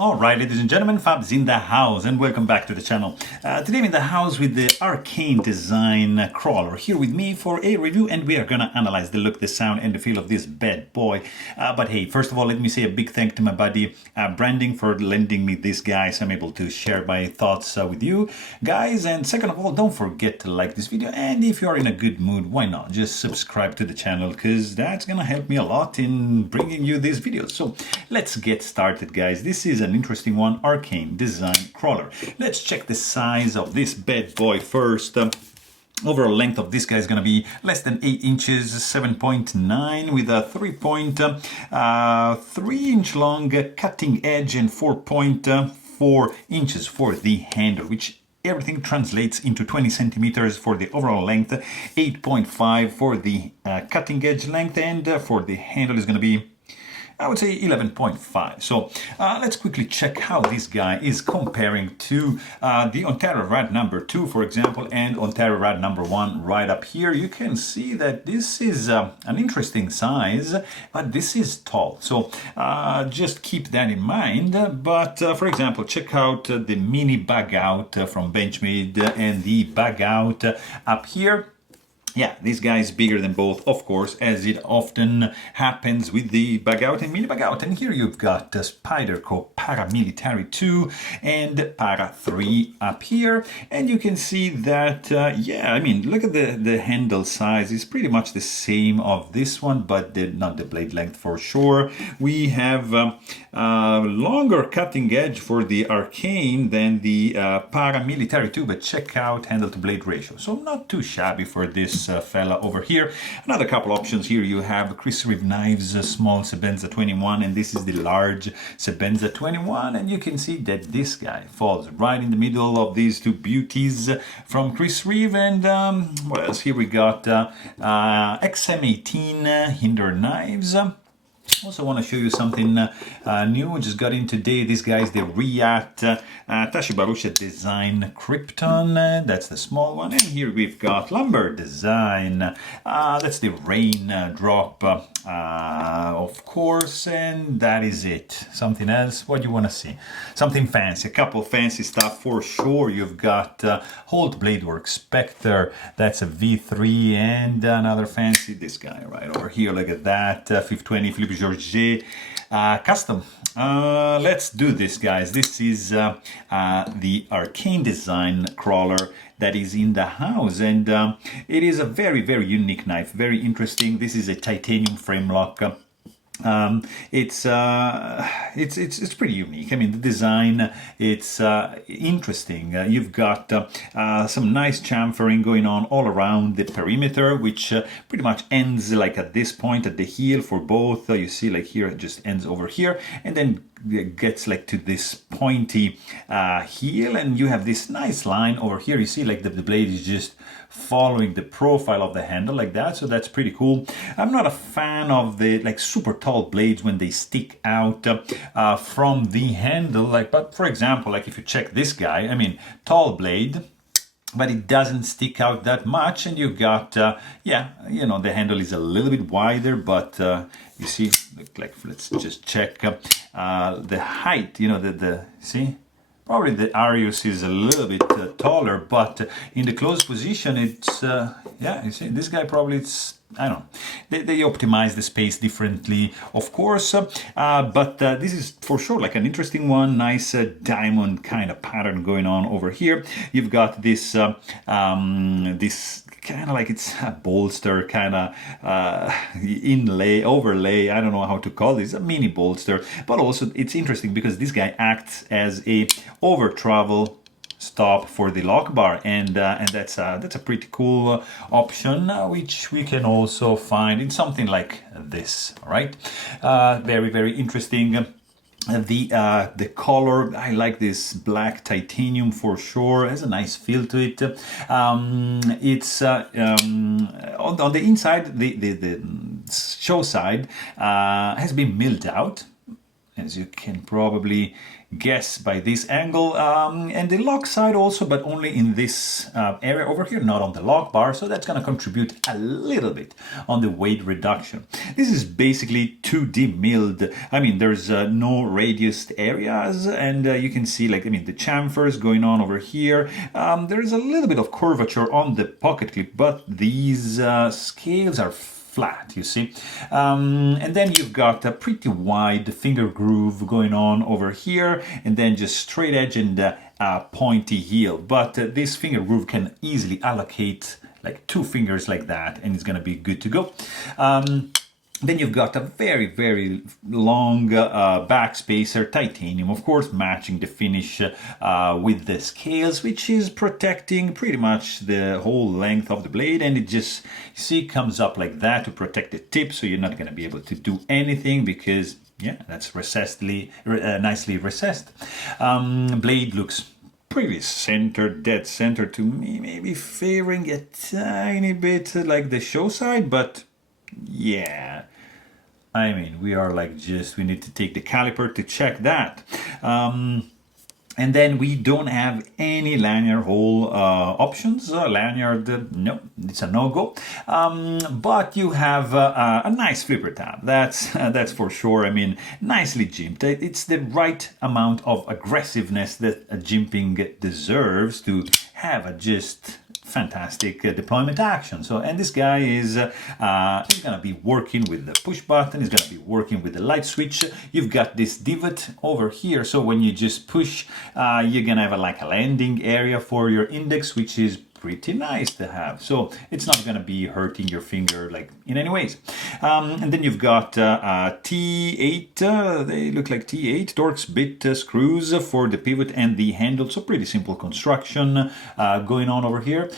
Alright, ladies and gentlemen, Fab's in the house and welcome back to the channel. Today I'm in the house with the Arcane Design Crawler here with me for a review, and we are gonna analyze the look, the sound and the feel of this bad boy. But hey, first of all, let me say a big thank to my buddy Branding for lending me this guy so I'm able to share my thoughts with you guys. And second of all, don't forget to like this video, and if you're in a good mood, why not just subscribe to the channel, because that's gonna help me a lot in bringing you these videos. So let's get started, guys. This is an interesting one, Arcane Design Crawler. Let's check the size of this bad boy first. Overall length of this guy is going to be less than 8 inches, 7.9 with a 3.3 inch long cutting edge and 4.4 inches for the handle, which everything translates into 20 centimeters for the overall length, 8.5 for the cutting edge length, and for the handle is going to be, I would say, 11.5. So let's quickly check how this guy is comparing to the Ontario Rad number 2, for example, and Ontario Rad number 1 right up here. You can see that this is an interesting size, but this is tall. So just keep that in mind. But for example, check out the mini bug out from Benchmade and the bug out up here. Yeah, this guy is bigger than both, of course, as it often happens with the bug out and mini bug out. And here you've got Spyderco Paramilitary 2 and Para 3 up here. And you can see that, yeah, I mean, look at the handle size. It's pretty much the same of this one, but not the blade length for sure. We have longer cutting edge for the Arcane than the Paramilitary 2, but check out handle to blade ratio. So not too shabby for this fella over here. Another couple options here. You have Chris Reeve knives, small Sebenza 21, and this is the large Sebenza 21, and you can see that this guy falls right in the middle of these two beauties from Chris Reeve. And what else? Here we got XM18 Hinder knives. Also want to show you something new, just got in today. This guy is the React Tashibarusha Design Krypton. That's the small one. And here we've got Lumber Design. That's the Rain Drop, of course. And that is it. Something else? What do you want to see? Something fancy. A couple fancy stuff for sure. You've got Holt Bladeworks Spectre. That's a V3. And another fancy, this guy right over here. Look at that. 520 Philippe Georget custom. Let's do this, guys. This is the Arcane Design Crawler that is in the house, and it is a very, very unique knife, very interesting. This is a titanium frame lock. It's pretty unique. I mean, the design, it's interesting. You've got some nice chamfering going on all around the perimeter, which pretty much ends like at this point at the heel for both. You see, like here, it just ends over here, and then it gets like to this pointy heel, and you have this nice line over here. You see, like the blade is just following the profile of the handle like that, so that's pretty cool. I'm not a fan of the like super tall blades when they stick out from the handle, like, but for example, like if you check this guy, I mean, tall blade, but it doesn't stick out that much, and you got yeah, you know, the handle is a little bit wider, but you see, like let's just check the height, you know, the see, probably the Arius is a little bit taller, but in the closed position, it's, yeah, you see, this guy probably, it's, I don't know, they optimize the space differently, of course, but this is for sure like an interesting one. Nice diamond kind of pattern going on over here. You've got this, this kind of like, it's a bolster kind of inlay, overlay, I don't know how to call this, a mini bolster, but also it's interesting because this guy acts as a over travel stop for the lock bar, and that's a pretty cool option, which we can also find in something like this. All right, very, very interesting. The color, I like this black titanium for sure. It has a nice feel to it. It's on the inside, the show side has been milled out. as you can probably guess by this angle, and the lock side also, but only in this area over here, not on the lock bar, so that's going to contribute a little bit on the weight reduction. This is basically 2D milled. I mean, there's no radiused areas, and you can see, like, I mean, the chamfers going on over here. There's a little bit of curvature on the pocket clip, but these scales are flat, you see. And then you've got a pretty wide finger groove going on over here, and then just straight edge and pointy heel. But this finger groove can easily allocate like 2 fingers like that, and it's gonna be good to go. Then you've got a very, very long back spacer, titanium, of course, matching the finish with the scales, which is protecting pretty much the whole length of the blade. And it just, you see, comes up like that to protect the tip, so you're not going to be able to do anything because, yeah, that's nicely recessed. Blade looks pretty centered, dead center to me, maybe favoring a tiny bit like the show side, but yeah, I mean, we are like we need to take the caliper to check that. And then we don't have any lanyard hole options. Lanyard, no, it's a no-go. But you have a nice flipper tab. That's for sure. I mean, nicely jimped. It's the right amount of aggressiveness that a jimping deserves to have a just fantastic deployment action. So, and this guy is he's gonna be working with the push button, he's gonna be working with the light switch. You've got this divot over here, so when you just push, you're gonna have like a landing area for your index, which is pretty nice to have. So it's not going to be hurting your finger like in any ways. And then you've got T8, they look like T8 Torx bit screws for the pivot and the handle. So pretty simple construction going on over here.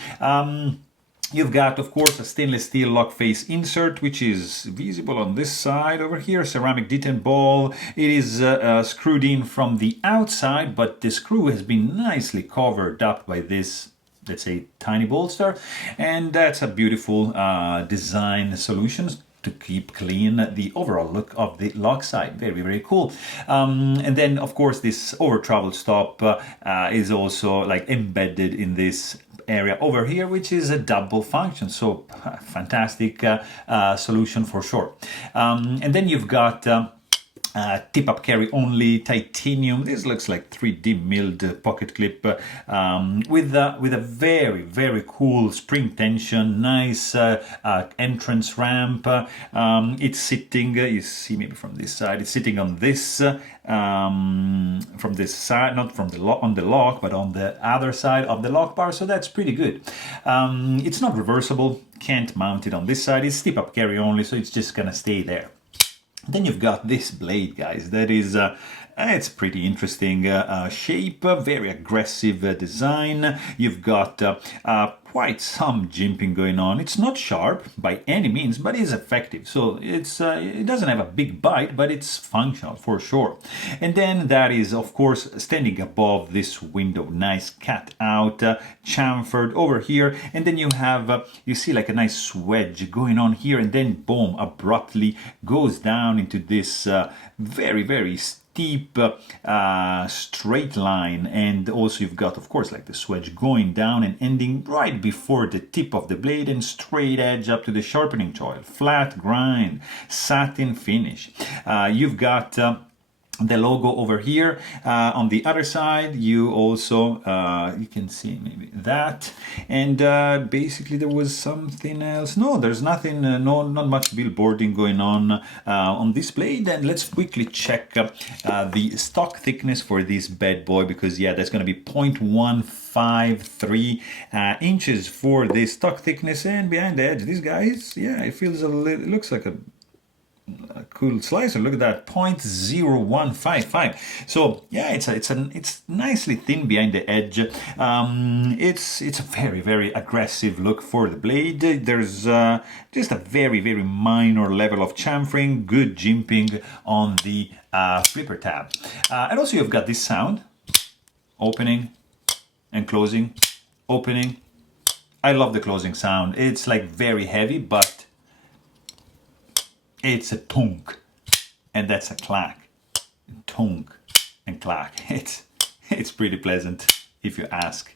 You've got, of course, a stainless steel lock face insert, which is visible on this side over here, ceramic detent ball. It is screwed in from the outside, but the screw has been nicely covered up by this, let's say, tiny bolster, and that's a beautiful design solution to keep clean the overall look of the lock side. Very, very cool. And then, of course, this over travel stop is also like embedded in this area over here, which is a double function. So fantastic solution for sure. And then you've got tip-up carry only titanium. This looks like 3D milled pocket clip with a very, very cool spring tension, nice entrance ramp. It's sitting, you see maybe from this side, it's sitting on this, from this side, not from the on the lock, but on the other side of the lock bar, so that's pretty good. It's not reversible, can't mount it on this side, it's tip-up carry only, so it's just gonna stay there. Then you've got this blade, guys, that is, it's pretty interesting shape, very aggressive design. You've got quite some jimping going on. It's not sharp by any means, but it's effective. So it's it doesn't have a big bite, but it's functional for sure. And then that is, of course, standing above this window. Nice cat out, chamfered over here. And then you have, you see like a nice wedge going on here, and then boom, abruptly goes down into this very, very steep straight line. And also you've got, of course, like the swedge going down and ending right before the tip of the blade, and straight edge up to the sharpening choil. Flat grind, satin finish. You've got the logo over here. On the other side, you also, you can see maybe that. And basically there was something else. No, there's nothing, not much billboarding going on this blade. And let's quickly check the stock thickness for this bad boy, because yeah, that's going to be 0.153 inches for the stock thickness. And behind the edge, this guy is, yeah, it feels a little, it looks like a cool slicer. Look at that, 0.0155. So yeah, it's nicely thin behind the edge. It's a very, very aggressive look for the blade. There's just a very, very minor level of chamfering, good jimping on the flipper tab. And also you've got this sound, opening and closing, opening. I love the closing sound. It's like very heavy, but it's a tunk, and that's a clack. tonk and clack. It's pretty pleasant if you ask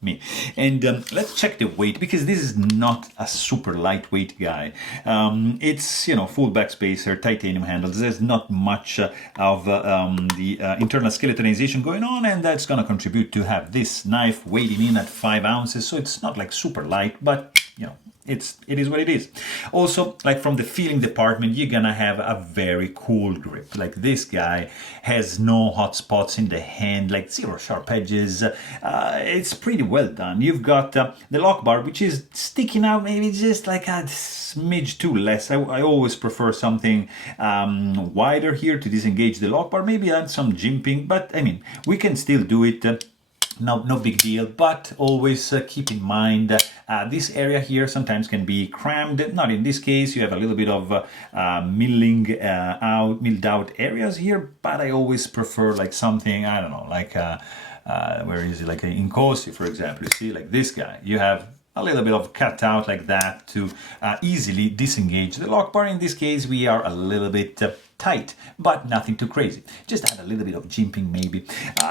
me. And let's check the weight, because this is not a super lightweight guy. It's, you know, full backspacer, titanium handles. There's not much of the internal skeletonization going on, and that's going to contribute to have this knife weighing in at 5 ounces. So it's not like super light, but you know, it is what it is. Also, like from the feeling department, you're gonna have a very cool grip. Like this guy has no hot spots in the hand, like zero sharp edges. It's pretty well done. You've got the lock bar, which is sticking out maybe just like a smidge too less. I always prefer something wider here to disengage the lock bar. Maybe add some jimping, but I mean, we can still do it. No big deal, but always keep in mind this area here sometimes can be crammed. Not in this case, you have a little bit of milled out areas here, but I always prefer like something, I don't know, like where is it, like in Cosi, for example. You see, like this guy, you have a little bit of cut out like that to easily disengage the lock bar. In this case, we are a little bit tight, but nothing too crazy. Just add a little bit of jimping maybe.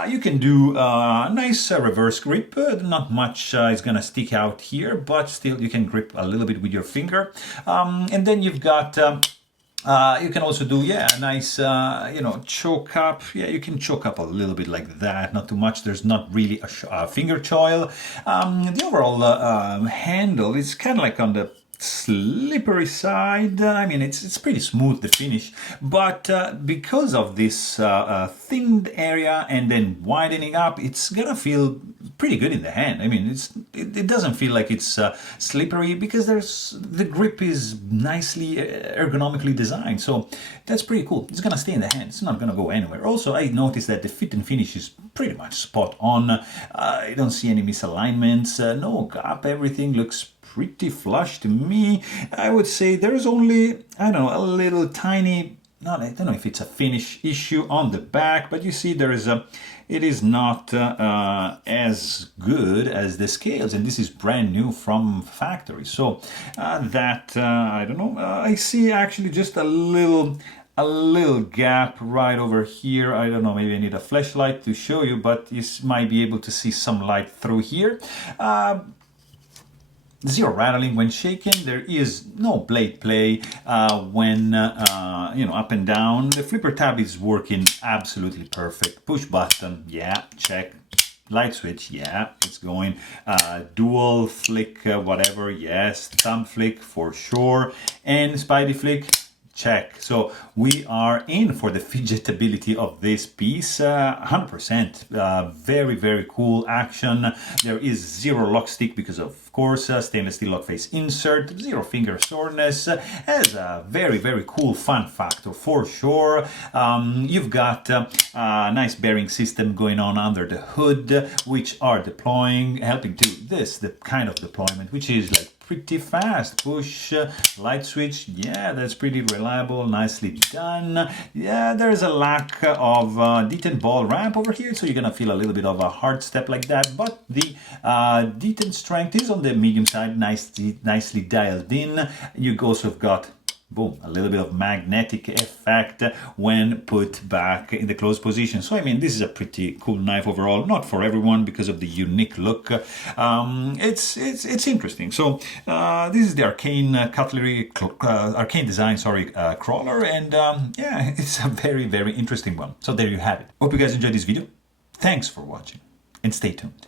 You can do a nice reverse grip. Not much is gonna stick out here, but still you can grip a little bit with your finger. And then you've got you can also do, yeah, a nice, you know, choke up. Yeah, you can choke up a little bit like that, not too much. There's not really a finger choil. The overall handle is kind of like on the slippery side. I mean, it's pretty smooth, the finish, but because of this thinned area and then widening up, it's gonna feel pretty good in the hand. I mean, it doesn't feel like it's slippery, because the grip is nicely ergonomically designed, so that's pretty cool. It's gonna stay in the hand, it's not gonna go anywhere. Also, I noticed that the fit and finish is pretty much spot on. I don't see any misalignments, no gap. Everything looks pretty flush to me. I would say there's only, I don't know, a little tiny, I don't know if it's a finish issue on the back, but you see there is it is not as good as the scales, and this is brand new from factory. So I don't know, I see actually just a little gap right over here. I don't know, maybe I need a flashlight to show you, but you might be able to see some light through here. Zero rattling when shaken. There is no blade play when you know, up and down. The flipper tab is working absolutely perfect. Push button, yeah, check. Light switch, yeah, it's going. Dual flick, whatever, yes. Thumb flick for sure. And Spidey flick, check. So we are in for the fidget ability of this piece. 100% very, very cool action. There is zero lock stick because of course stainless steel lock face insert. Zero finger soreness. Has a very, very cool fun factor for sure. You've got a nice bearing system going on under the hood, which are deploying, helping to the kind of deployment which is like pretty fast. Push, light switch, yeah, that's pretty reliable, nicely done. Yeah, there's a lack of detent ball ramp over here, so you're gonna feel a little bit of a hard step like that, but the detent strength is on the medium side, nicely dialed in. You also have got, boom, a little bit of magnetic effect when put back in the closed position. So I mean, this is a pretty cool knife overall. Not for everyone because of the unique look. It's interesting. So this is the Arcane Arcane Design, Crawler, and yeah, it's a very, very interesting one. So there you have it. Hope you guys enjoyed this video. Thanks for watching, and stay tuned.